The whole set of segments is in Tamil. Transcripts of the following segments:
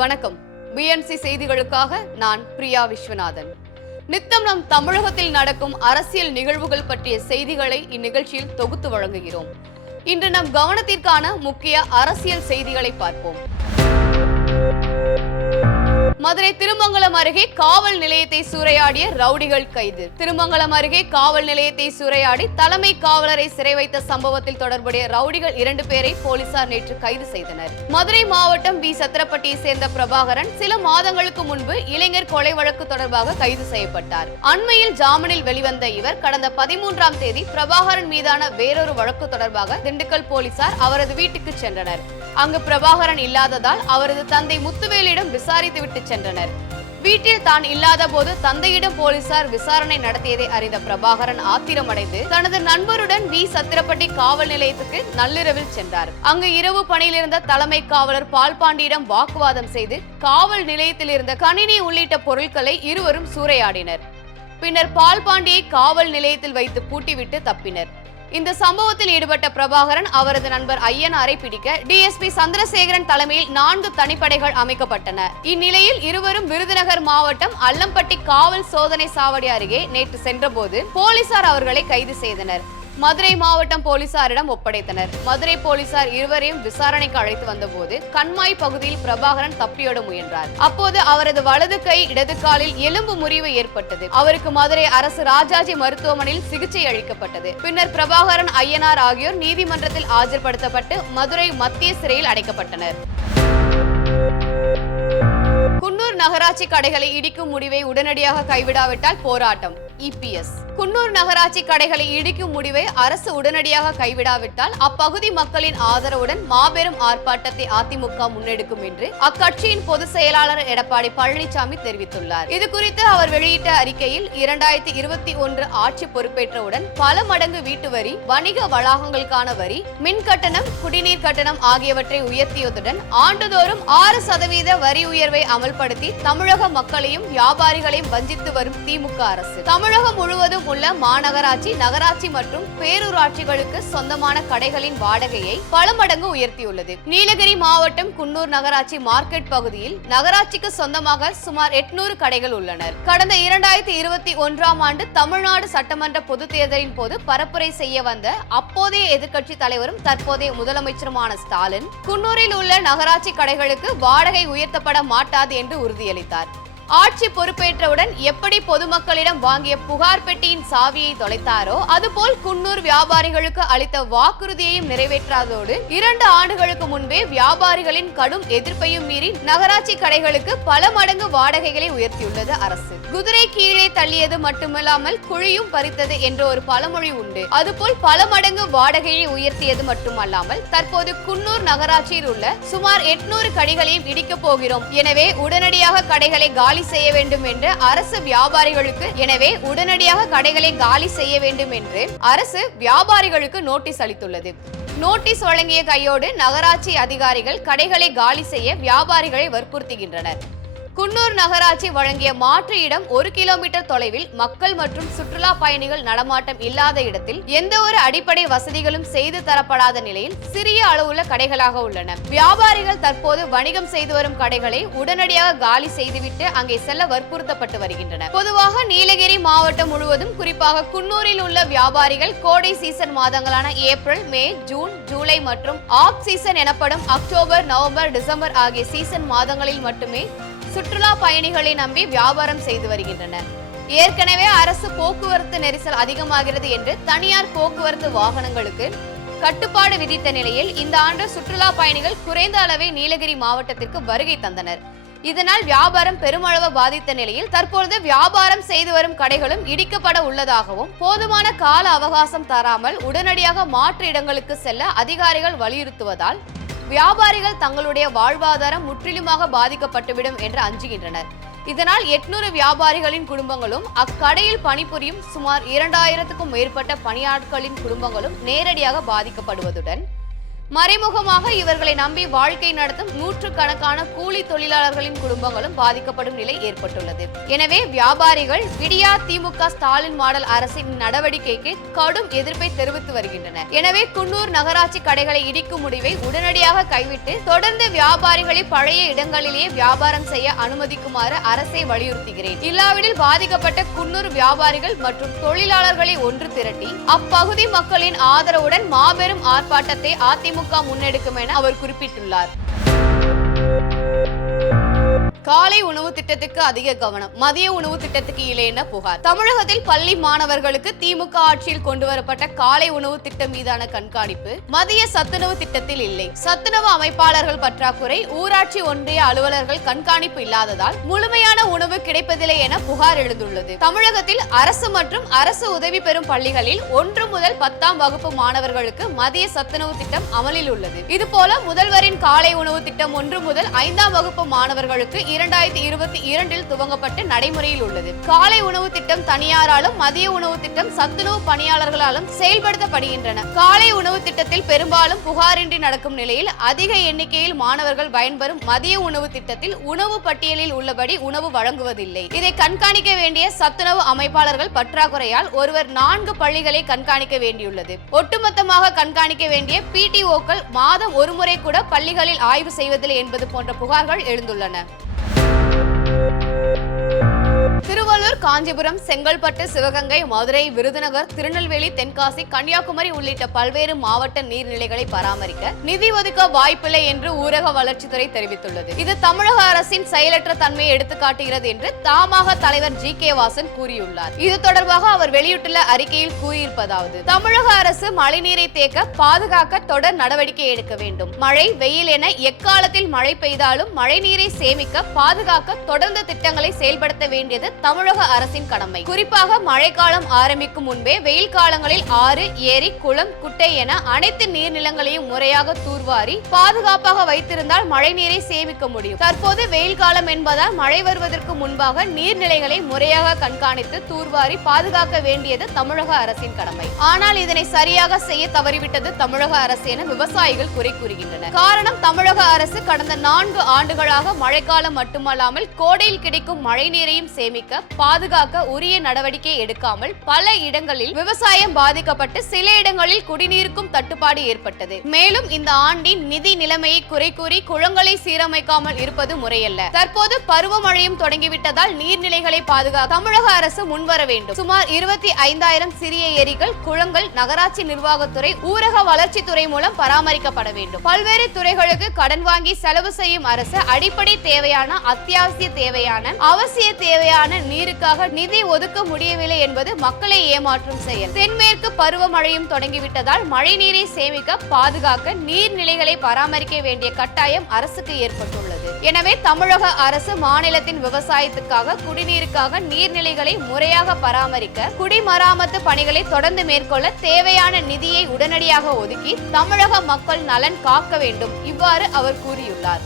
வணக்கம். பிஎன்சி செய்திகளுக்காக நான் பிரியா விஸ்வநாதன். நித்தம் நம் தமிழகத்தில் நடக்கும் அரசியல் நிகழ்வுகள் பற்றிய செய்திகளை இந்நிகழ்ச்சியில் தொகுத்து வழங்குகிறோம். இன்று நம் கவனத்திற்கான முக்கிய அரசியல் செய்திகளை பார்ப்போம். மதுரை திருமங்கலம் அருகே காவல் நிலையத்தை சூறையாடிய ரவுடிகள் கைது. திருமங்கலம் அருகே காவல் நிலையத்தை சூறையாடி தலைமை காவலரை சிறை வைத்த சம்பவத்தில் தொடர்புடைய ரவுடிகள் இரண்டு பேரை போலீசார் நேற்று கைது செய்தனர். மதுரை மாவட்டம் பி சத்திரப்பட்டியை சேர்ந்த பிரபாகரன் சில மாதங்களுக்கு முன்பு இளைஞர் கொலை வழக்கு தொடர்பாக கைது செய்யப்பட்டார். அண்மையில் ஜாமீனில் வெளிவந்த இவர் கடந்த பதிமூன்றாம் தேதி பிரபாகரன் மீதான வேறொரு வழக்கு தொடர்பாக திண்டுக்கல் போலீசார் அவரது வீட்டுக்கு சென்றனர். அங்கு பிரபாகரன் இல்லாததால் அவரது தந்தை முத்துவேலிடம் விசாரித்துவிட்டு சென்றனர். வீட்டில் தான் இல்லாத போது தந்தையிடம் போலீசார் விசாரணை நடத்தியதை அறிந்த பிரபாகரன் ஆத்திரமடைந்து தனது நண்பருடன் வி. சத்திரப்பட்டி காவல் நிலையத்துக்கு நள்ளிரவில் சென்றார். அங்கு இரவு பணியில் இருந்த தலைமை காவலர் பால்பாண்டியிடம் வாக்குவாதம் செய்து காவல் நிலையத்தில் இருந்த கணினி உள்ளிட்ட பொருட்களை இருவரும் சூறையாடினர். பின்னர் பால்பாண்டியை காவல் நிலையத்தில் வைத்து பூட்டிவிட்டு தப்பினர். இந்த சம்பவத்தில் ஈடுபட்ட பிரபாகரன் அவரது நண்பர் ஐயனாரை பிடிக்க டிஎஸ்பி சந்திரசேகரன் தலைமையில் நான்கு தனிப்படைகள் அமைக்கப்பட்டன. இந்நிலையில் இருவரும் விருதுநகர் மாவட்டம் அல்லம்பட்டி காவல் சோதனை சாவடி அருகே நேற்று சென்றபோது போலீசார் அவர்களை கைது செய்தனர். மதுரை மாவட்டம் போலீசாரிடம் ஒப்படைத்தனர். மதுரை போலீசார் இருவரையும் விசாரணைக்கு அழைத்து வந்தபோது கண்மாய் பகுதியில் பிரபாகரன் தப்பியோட முயன்றார். அப்போது அவரது வலது கை இடது காலில் எலும்பு முறிவு ஏற்பட்டது. அவருக்கு மதுரை அரசு ராஜாஜி மருத்துவமனையில் சிகிச்சை அளிக்கப்பட்டது. பின்னர் பிரபாகரன் ஐயனார் ஆகியோர் நீதிமன்றத்தில் ஆஜர்படுத்தப்பட்டு மதுரை மத்திய சிறையில் அடைக்கப்பட்டனர். குன்னூர் நகராட்சி கடைகளை இடிக்கும் முடிவை உடனடியாக கைவிடாவிட்டால் போராட்டம். இபிஎஸ் குன்னூர் நகராட்சி கடைகளை இடிக்கும் முடிவை அரசு உடனடியாக கைவிடாவிட்டால் அப்பகுதி மக்களின் ஆதரவுடன் மாபெரும் ஆர்ப்பாட்டத்தை அதிமுக முன்னெடுக்கும் என்று அக்கட்சியின் பொதுச் செயலாளர் எடப்பாடி பழனிசாமி தெரிவித்துள்ளார். இது குறித்து அவர் வெளியிட்ட அறிக்கையில் இரண்டாயிரத்தி இருபத்தி ஒன்று ஆட்சி பொறுப்பேற்றவுடன் பல மடங்கு வீட்டு வரி வணிக வளாகங்களுக்கான வரி மின் கட்டணம் குடிநீர் கட்டணம் ஆகியவற்றை உயர்த்தியதுடன் ஆண்டுதோறும் ஆறு சதவீத வரி உயர்வை அமல்படுத்தி தமிழக மக்களையும் வியாபாரிகளையும் வஞ்சித்து வரும் திமுக அரசு. தமிழகம் முழுவதும் உள்ள மாநகராட்சி நகராட்சி மற்றும் பேரூராட்சிகளுக்கு சொந்தமான கடைகளின் வாடகையை பல மடங்கு உயர்த்தியுள்ளது. நீலகிரி மாவட்டம் குன்னூர் நகராட்சி மார்க்கெட் பகுதியில் நகராட்சிக்கு சொந்தமாக சுமார் எட்நூறு கடைகள் உள்ளனர். கடந்த இரண்டாயிரத்தி இருபத்தி ஒன்றாம் ஆண்டு தமிழ்நாடு சட்டமன்ற பொதுத் தேர்தலின் போது பரப்புரை செய்ய வந்த அப்போதைய எதிர்க்கட்சி தலைவரும் தற்போதைய முதலமைச்சருமான ஸ்டாலின் குன்னூரில் உள்ள நகராட்சி கடைகளுக்கு வாடகை உயர்த்தப்பட மாட்டாது என்று உறுதியளித்தார். ஆட்சி பொறுப்பேற்றவுடன் எப்படி பொதுமக்களிடம் வாங்கிய புகார் பெட்டியின் சாவியை தொலைத்தாரோ அதுபோல் குன்னூர் வியாபாரிகளுக்கு அளித்த வாக்குறுதியையும் நிறைவேற்றாதோடு இரண்டு ஆண்டுகளுக்கு முன்பே வியாபாரிகளின் கடும் எதிர்ப்பையும் மீறி நகராட்சி கடைகளுக்கு பல மடங்கு வாடகைகளை உயர்த்தியுள்ளது அரசு. குதிரை கீழே தள்ளியது மட்டுமல்லாமல் குழியும் பறித்தது என்ற ஒரு பழமொழி உண்டு. அதுபோல் பல மடங்கு வாடகையை உயர்த்தியது மட்டுமல்லாமல் தற்போது குன்னூர் நகராட்சியில் உள்ள சுமார் எட்நூறு கடைகளையும் இடிக்கப் போகிறோம். எனவே உடனடியாக கடைகளை காலி செய்ய வேண்டும் என்று அரசு வியாபாரிகளுக்கு எனவே உடனடியாக கடைகளை காலி செய்ய வேண்டும் என்று அரசு வியாபாரிகளுக்கு நோட்டீஸ் அளித்துள்ளது. நோட்டீஸ் வழங்கிய கையோடு நகராட்சி அதிகாரிகள் கடைகளை காலி செய்ய வியாபாரிகளை வற்புறுத்துகின்றனர். குன்னூர் நகராட்சி வழங்கிய மாற்று இடம் ஒரு கிலோமீட்டர் தொலைவில் மக்கள் மற்றும் சுற்றுலா பயணிகள் நடமாட்டம் இல்லாத இடத்தில் எந்த ஒரு அடிப்படை வசதிகளும் செய்து தரப்படாத நிலையில் சிறிய அளவுள்ள கடைகளாக உள்ளன. வியாபாரிகள் தற்போது வணிகம் செய்து வரும் கடைகளை உடனடியாக காலி செய்துவிட்டு அங்கே செல்ல வற்புறுத்தப்பட்டு வருகின்றனர். பொதுவாக நீலகிரி மாவட்டம் முழுவதும் குறிப்பாக குன்னூரில் உள்ள வியாபாரிகள் கோடை சீசன் மாதங்களான ஏப்ரல் மே ஜூன் ஜூலை மற்றும் ஆப் சீசன் எனப்படும் அக்டோபர் நவம்பர் டிசம்பர் ஆகிய சீசன் மாதங்களில் மட்டுமே சுற்றுலா பயணிகளை நம்பி வியாபாரம் செய்து வருகின்றனர். ஏற்கனவே அரசு போக்குவரத்து நெரிசல் அதிகமாகிறது என்று தனியார் போக்குவரத்து வாகனங்களுக்கு கட்டுப்பாடு விதித்த நிலையில் இந்த ஆண்டு சுற்றுலா பயணிகள் குறைந்த அளவே நீலகிரி மாவட்டத்திற்கு வருகை தந்தனர். இதனால் வியாபாரம் பெருமளவு பாதித்த நிலையில் தற்பொழுது வியாபாரம் செய்து வரும் கடைகளும் இடிக்கப்பட உள்ளதாகவும் போதுமான கால அவகாசம் தராமல் உடனடியாக மாற்று இடங்களுக்கு செல்ல அதிகாரிகள் வலியுறுத்துவதால் வியாபாரிகள் தங்களுடைய வாழ்வாதாரம் முற்றிலுமாக பாதிக்கப்பட்டுவிடும் என்று அஞ்சுகின்றனர். இதனால் எட்நூறு வியாபாரிகளின் குடும்பங்களும் அக்கடையில் பணிபுரியும் சுமார் இரண்டாயிரத்துக்கும் மேற்பட்ட பணியாட்களின் குடும்பங்களும் நேரடியாக பாதிக்கப்படுவதுடன் மறைமுகமாக இவர்களை நம்பி வாழ்க்கை நடத்தும் நூற்றுக்கணக்கான கூலி தொழிலாளர்களின் குடும்பங்களும் பாதிக்கப்படும் நிலை ஏற்பட்டுள்ளது. எனவே வியாபாரிகள் விடியா திமுக ஸ்டாலின் மாடல் அரசின் நடவடிக்கைக்கு கடும் எதிர்ப்பை தெரிவித்து வருகின்றனர். எனவே குன்னூர் நகராட்சி கடைகளை இடிக்கும் முடிவை உடனடியாக கைவிட்டு தொடர்ந்து வியாபாரிகளை பழைய இடங்களிலேயே வியாபாரம் செய்ய அனுமதிக்குமாறு அரசை வலியுறுத்துகிறேன். இல்லாவிடில் பாதிக்கப்பட்ட குன்னூர் வியாபாரிகள் மற்றும் தொழிலாளர்களை ஒன்று திரட்டி அப்பகுதி மக்களின் ஆதரவுடன் மாபெரும் ஆர்ப்பாட்டத்தை அதிமுக முன்னெடுக்கும் என அவர் குறிப்பிட்டுள்ளார். காலை உணவு திட்டத்துக்கு அதிக கவனம் மதிய உணவு திட்டத்துக்கு இல்லை என புகார்? தமிழகத்தில் பள்ளி மாணவர்களுக்கு திமுக ஆட்சியில் கொண்டு வரப்பட்ட காலை உணவு திட்டம் மீதான கண்காணிப்பு? மதிய சத்துணவு திட்டத்தில் இல்லை. சத்துணவு அமைப்பாளர்கள் பற்றாக்குறை ஊராட்சி ஒன்றிய அலுவலர்கள் கண்காணிப்பு இல்லாததால் முழுமையான உணவு கிடைப்பதில்லை என புகார் எழுந்துள்ளது. தமிழகத்தில் அரசு மற்றும் அரசு உதவி பெறும் பள்ளிகளில் ஒன்று முதல் பத்தாம் வகுப்பு மாணவர்களுக்கு மதிய சத்துணவு திட்டம் அமலில் உள்ளது. இதுபோல முதல்வரின் காலை உணவு திட்டம் ஒன்று முதல் ஐந்தாம் வகுப்பு மாணவர்களுக்கு இரண்டாயிரத்தி இருபத்தி இரண்டில் துவங்கப்பட்டு நடைமுறையில் உள்ளது. காலை உணவு திட்டம் தனியாராலும் மதிய உணவு திட்டம் சத்துணவு பணியாளர்களாலும் செயல்படுத்தப்படுகின்றன. காலை உணவு திட்டத்தில் பெரும்பாலும் புகாரின்றி நடக்கும் நிலையில் அதிக எண்ணிக்கையில் மாணவர்கள் பயன்பெறும் மதிய உணவு திட்டத்தில் உணவு பட்டியலில் உள்ளபடி உணவு வழங்குவதில்லை. இதை கண்காணிக்க வேண்டிய சத்துணவு அமைப்பாளர்கள் பற்றாக்குறையால் ஒருவர் நான்கு பள்ளிகளை கண்காணிக்க வேண்டியுள்ளது. ஒட்டுமொத்தமாக கண்காணிக்க வேண்டிய பிடிஓக்கள் மாதம் ஒருமுறை கூட பள்ளிகளில் ஆய்வு செய்வதில்லை என்பது போன்ற புகார்கள் எழுந்துள்ளன. திருவள்ளூர் காஞ்சிபுரம் செங்கல்பட்டு சிவகங்கை மதுரை விருதுநகர் திருநெல்வேலி தென்காசி கன்னியாகுமரி உள்ளிட்ட பல்வேறு மாவட்ட நீர்நிலைகளை பராமரிக்க நிதி ஒதுக்க வாய்ப்பில்லை என்று ஊரக வளர்ச்சித்துறை தெரிவித்துள்ளது. இது தமிழக அரசின் செயலற்ற தன்மையை எடுத்துக்காட்டுகிறது என்று தாமாக தலைவர் ஜி. கே. வாசன் கூறியுள்ளார். இது தொடர்பாக அவர் வெளியிட்டுள்ள அறிக்கையில் கூறியிருப்பதாவது தமிழக அரசு மழைநீரை தேக்க பாதுகாக்க தொடர் நடவடிக்கை எடுக்க வேண்டும். மழை வெயில் என எக்காலத்தில் மழை பெய்தாலும் மழைநீரை சேமிக்க பாதுகாக்க தொடர்ந்து திட்டங்களை செயல்படுத்த வேண்டியது தமிழக அரசின் கடமை. குறிப்பாக மழைக்காலம் ஆரம்பிக்கும் முன்பே வெயில் காலங்களில் ஆறு ஏரி குளம் குட்டை என அனைத்து நீர்நிலங்களையும் முறையாக தூர்வாரி பாதுகாப்பாக வைத்திருந்தால் மழைநீரை சேமிக்க முடியும். தற்போது வெயில் காலம் என்பதால் மழை வருவதற்கு முன்பாக நீர்நிலைகளை முறையாக கண்காணித்து தூர்வாரி பாதுகாக்க வேண்டியது தமிழக அரசின் கடமை. ஆனால் இதனை சரியாக செய்ய தவறிவிட்டது தமிழக அரசு என விவசாயிகள் குறை கூறுகின்றனர். காரணம் தமிழக அரசு கடந்த நான்கு ஆண்டுகளாக மழைக்காலம் மட்டுமல்லாமல் கோடையில் கிடைக்கும் மழைநீரையும் சேமிக்க பாதிக்க பாதுகாக்க உரிய நடவடிக்கை எடுக்காமல் பல இடங்களில் விவசாயம் பாதிக்கப்பட்டு சில இடங்களில் குடிநீருக்கும் தட்டுப்பாடு ஏற்பட்டது. மேலும் இந்த ஆண்டின் நிதி நிலைமையை குறை கூறி குளங்களை சீரமைக்காமல் இருப்பது முறையல்ல. தற்போது பருவமழையும் தொடங்கிவிட்டதால் நீர்நிலைகளை பாதுகாக்க தமிழக அரசு முன்வர வேண்டும். சுமார் இருபத்தி ஐந்தாயிரம் சிறிய ஏரிகள் குளங்கள் நகராட்சி நிர்வாகத்துறை ஊரக வளர்ச்சித்துறை மூலம் பராமரிக்கப்பட வேண்டும். பல்வேறு துறைகளுக்கு கடன் வாங்கி செலவு செய்யும் அரசு அடிப்படை தேவையான அத்தியாவசிய தேவையான அவசிய தேவையான நீருக்காக நிதி ஒதுக்க முடியவில்லை என்பது மக்களை ஏமாற்றும் செயல். தென்மேற்கு பருவமழையும் தொடங்கிவிட்டதால் மழைநீரை சேமிக்க பாதுகாக்க நீர்நிலைகளை பராமரிக்க வேண்டிய கட்டாயம் அரசுக்கு ஏற்பட்டுள்ளது. எனவே தமிழக அரசு மாநிலத்தின் விவசாயத்துக்காக குடிநீருக்காக நீர்நிலைகளை முறையாக பராமரிக்க குடிமராமத்து பணிகளை தொடர்ந்து மேற்கொள்ள தேவையான நிதியை உடனடியாக ஒதுக்கி தமிழக மக்கள் நலன் காக்க வேண்டும். இவ்வாறு அவர் கூறியுள்ளார்.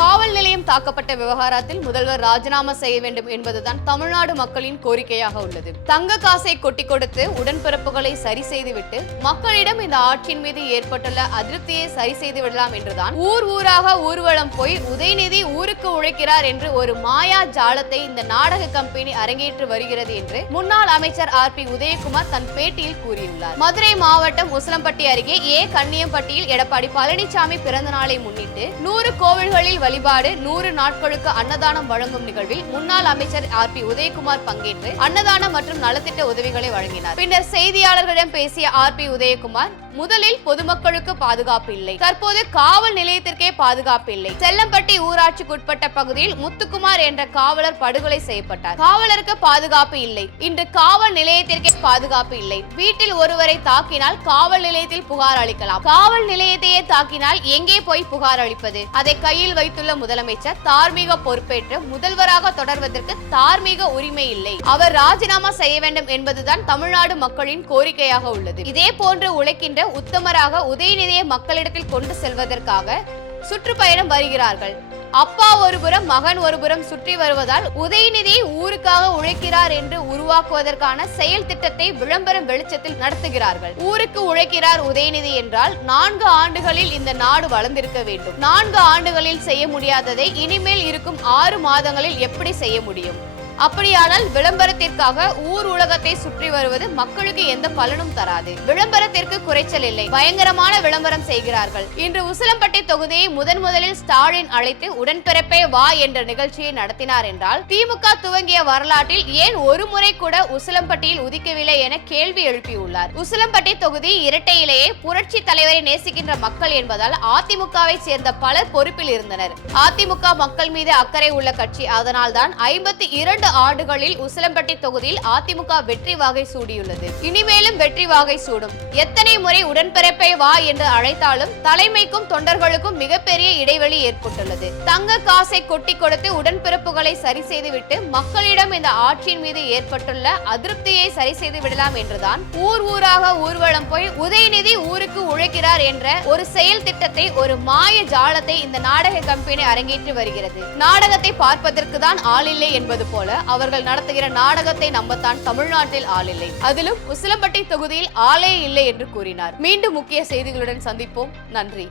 காவல் நிலைய நிலையம் தாக்கப்பட்ட விவகாரத்தில் முதல்வர் ராஜினாமா செய்ய வேண்டும் என்பதுதான் தமிழ்நாடு மக்களின் கோரிக்கையாக உள்ளது. தங்க காசை கொட்டி கொடுத்து உடன்பிறப்புகளை சரி செய்துவிட்டு மக்களிடம் இந்த ஆட்சியின் மீது ஏற்பட்டுள்ள அதிருப்தியை சரி செய்து விடலாம் என்றுதான் ஊர் ஊராக ஊர்வலம் போய் உதயநிதி ஊருக்கு உழைக்கிறார் என்று ஒரு மாயா ஜாலத்தை இந்த நாடக கம்பெனி அரங்கேற்று வருகிறது என்று முன்னாள் அமைச்சர் ஆர் பி உதயகுமார் தன் பேட்டியில் கூறியுள்ளார். மதுரை மாவட்டம் உசிலம்பட்டி அருகே ஏ கண்ணியம்பட்டியில் எடப்பாடி பழனிசாமி பிறந்த நாளை முன்னிட்டு நூறு கோவில்களில் வழிபாடு நூறு நாட்களுக்கு அன்னதானம் வழங்கும் நிகழ்வில் முன்னாள் அமைச்சர் ஆர் பி உதயகுமார் பங்கேற்று அன்னதானம் மற்றும் நலத்திட்ட உதவிகளை வழங்கினார். பின்னர் செய்தியாளர்களிடம் பேசிய ஆர் பி உதயகுமார் முதலில் பொதுமக்களுக்கு பாதுகாப்பு இல்லை. தற்போது காவல் நிலையத்திற்கே பாதுகாப்பு இல்லை. செல்லம்பட்டி ஊராட்சிக்குட்பட்ட பகுதியில் முத்துக்குமார் என்ற காவலர் படுகொலை செய்யப்பட்டார். காவலருக்கு பாதுகாப்பு இல்லை. இன்று காவல் நிலையத்திற்கே பாதுகாப்பு இல்லை. வீட்டில் ஒருவரை தாக்கினால் காவல் நிலையத்தில் புகார் அளிக்கலாம். காவல் நிலையத்தையே தாக்கினால் எங்கே போய் புகார் அளிப்பது? அதை கையில் வைத்துள்ள முதலமைச்சர் தார்மீக பொறுப்பேற்று முதல்வராக தொடர்வதற்கு தார்மீக உரிமை இல்லை. அவர் ராஜினாமா செய்ய வேண்டும் என்பதுதான் தமிழ்நாடு மக்களின் கோரிக்கையாக உள்ளது. இதே போன்று உழைக்கின்ற உத்தமராக உதயநிதியை மக்களிடத்தில் கொண்டு செல்வதற்காக சுற்றுப்பயணம் வருகிறார்கள். அப்பா ஒருபுறம் மகன் ஒருபுறம் சுற்றி வருவதால் உதயநிதி ஊருக்காக உழைக்கிறார் என்று உருவாக்குவதற்கான செயல் திட்டத்தை விளம்பரம் வெளிச்சத்தில் நடத்துகிறார்கள். ஊருக்கு உழைக்கிறார் உதயநிதி என்றால் நான்கு ஆண்டுகளில் இந்த நாடு வளர்ந்திருக்க வேண்டும். நான்கு ஆண்டுகளில் செய்ய முடியாததை இனிமேல் இருக்கும் ஆறு மாதங்களில் எப்படி செய்ய முடியும்? அப்படியானால் விளம்பரத்திற்காக ஊர் உலகத்தை சுற்றி வருவது மக்களுக்கு எந்த பலனும் தராது. விளம்பரத்திற்கு குறைச்சல் இல்லை. பயங்கரமான விளம்பரம் செய்கிறார்கள். இன்று உசிலம்பட்டி தொகுதியை முதன் முதலில் ஸ்டாலின் அழைத்து உடன்பிறப்பே வா என்ற நிகழ்ச்சியை நடத்தினார் என்றால் திமுக துவங்கிய வரலாற்றில் ஏன் ஒரு முறை கூட உசிலம்பட்டியில் உதிக்கவில்லை என கேள்வி எழுப்பியுள்ளார். உசிலம்பட்டி தொகுதி இரட்டையிலேயே புரட்சி தலைவரை நேசிக்கின்ற மக்கள் என்பதால் அதிமுகவை சேர்ந்த பலர் பொறுப்பில் இருந்தனர். அதிமுக மக்கள் மீது அக்கறை உள்ள கட்சி அதனால்தான் ஐம்பத்தி இரண்டு ஆண்டுகளில் உசிலம்பட்டி தொகுதியில் அதிமுக வெற்றி வாகை சூடியுள்ளது. இனிமேலும் வெற்றி வாகை சூடும். எத்தனை முறை உடன்பிறப்பை வா என்று அழைத்தாலும் தலைமைக்கும் தொண்டர்களுக்கும் மிகப்பெரிய இடைவெளி ஏற்பட்டுள்ளது. தங்க காசை கொட்டி கொடுத்து உடன்பிறப்புகளை சரி செய்துவிட்டு மக்களிடம் இந்த ஆட்சியின் மீது ஏற்பட்டுள்ள அதிருப்தியை சரி செய்து விடலாம் என்றுதான் ஊர் ஊராக ஊர்வலம் போய் உதயநிதி ஊருக்கு உழைக்கிறார் என்ற ஒரு செயல் திட்டத்தை ஒரு மாய ஜாலத்தை இந்த நாடக கம்பெனி அரங்கேற்றி வருகிறது. நாடகத்தை பார்ப்பதற்கு தான் ஆள் இல்லை என்பது போல அவர்கள் நடத்துகிற நாடகத்தை நம்பத்தான் தமிழ்நாட்டில் ஆள் இல்லை. அதிலும் உசிலம்பட்டி தொகுதியில் ஆளே இல்லை என்று கூறினார். மீண்டும் முக்கிய செய்திகளுடன் சந்திப்போம். நன்றி.